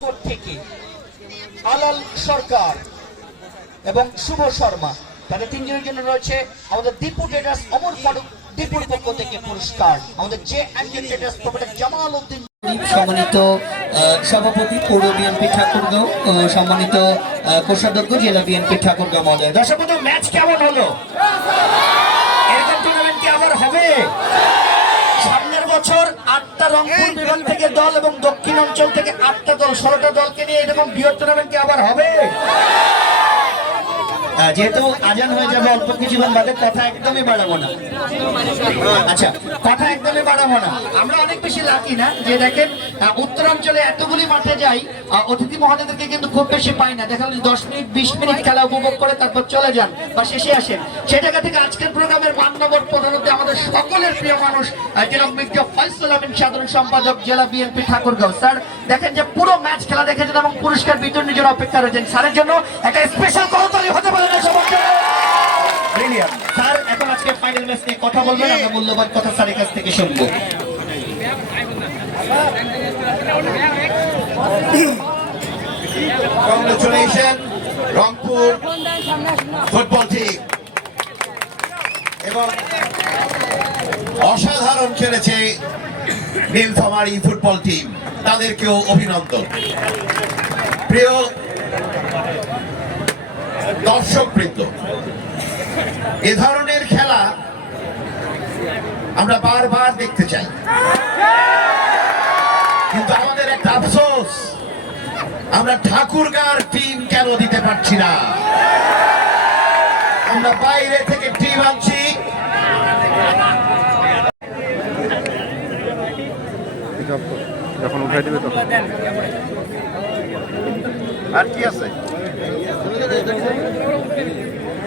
থেকে আলাল সরকার এবং শুভ শর্মা তাদের তিনজনের জন্য রয়েছে আমাদের দীপু অমর ফারুক দীপুর পক্ষ থেকে পুরস্কার। আমাদের জামাল উদ্দিন। সম্মানিত সভাপতি পৌর বিএনপি সম্মানিত কোষাধ্যক্ষ জেলা বিএনপি মহোদয়। দর্শক বন্ধু, ম্যাচ কেমন হলো? এরকম টুর্নামেন্ট কি আবার হবে? সামনের বছর আটটা রংপুর বিভাগ থেকে দল এবং অঞ্চল থেকে আটটা দল ষোলোটা দলকে নিয়ে এরকম বৃহৎ টুর্নামেন্ট কি আবার হবে? যেহেতু আজান হয়ে যাবে, অল্প কিছুক্ষণ বাদে কথা একদমই বাড়াবো না। আচ্ছা কথা একদমই বাড়াবো না। আমরা অনেক বেশি লাকি না, যে দেখেন উত্তরাঞ্চলে এতগুলি মাঠে যাই অতিথি মহাদেরকে কিন্তু খুব বেশি পাই না। দেখা গেল দশ মিনিট, বিশ মিনিট খেলা উপভোগ করে তারপর চলে যান বা শেষে আসেন। সেই জায়গা থেকে আজকের প্রোগ্রামের মান নম্বর পনেরোতে আমাদের সকলের প্রিয় মানুষ মির্জা ফয়সল আমিন, সাধারণ সম্পাদক, জেলা বিএনপি ঠাকুরগাঁও। স্যার, দেখেন যে পুরো ম্যাচ খেলা দেখেছেন এবং পুরস্কার বিতরণের জন্য অপেক্ষা রয়েছেন। স্যারের জন্য একটা স্পেশাল করতালি হতে পারে। স্যার, এখন আজকে ফাইনাল ম্যাচ নিয়ে কথা বলবেন, আমরা মূল্যবান কথা স্যারের কাছ থেকে শুনব। কংগ্রেচুলেশন রংপুর ফুটবল টিম এবং অসাধারণ খেলেছে নীলফামারী ফুটবল টিম তাদেরকেও অভিনন্দন। প্রিয় দর্শক বৃন্দ এ ধরনের খেলা আমরা বারবার দেখতে চাই। কিন্তু আমাদের একটা আফসোস, আমরা ঠাকুরগাঁর টিম কেন দিতে পারছি না? আমরা বাইরে থেকে টিম আনছি। যখন উঠাই দিবে তখন। আর কি আছে?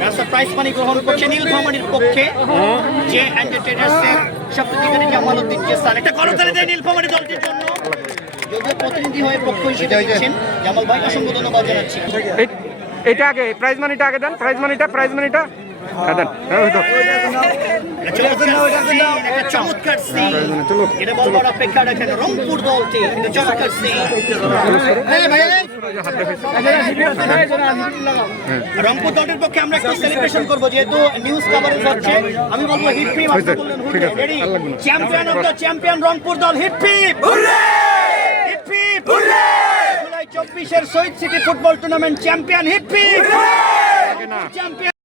মানি গ্রহণ করছে নীলফামারীর পক্ষে। যে এন্টারটেনার্সের জামাল উদ্দিন জেসান একটা করতালি দেয় নীলফামারী দলটির জন্য। যদিও প্রতিনিধি হয়ে পক্ষ হিসেবে দিচ্ছেন জামাল ভাই অসংখ্য ধন্যবাদ জানাচ্ছি। এটা আগে প্রাইজ মানিটা আগে দেন প্রাইজ মানিটা প্রাইজ মানিটা হ্যাঁ হ্যাঁ চমৎকার এটা বলবার অপেক্ষা রাখেন রংপুর দলটি চমৎকার। রংপুর দলটির পক্ষে আমরা একটু সেলিব্রেশন করব যেহেতু নিউজ কভারেজ হচ্ছে আমি বলব না। Champion of the champion Rangpur দল হিট ফিপ হিট ফিপ জুলাই চব্বিশের শহীদ সিটি ফুটবল টুর্নামেন্ট চ্যাম্পিয়ন হিট ফিপ চ্যাম্পিয়ন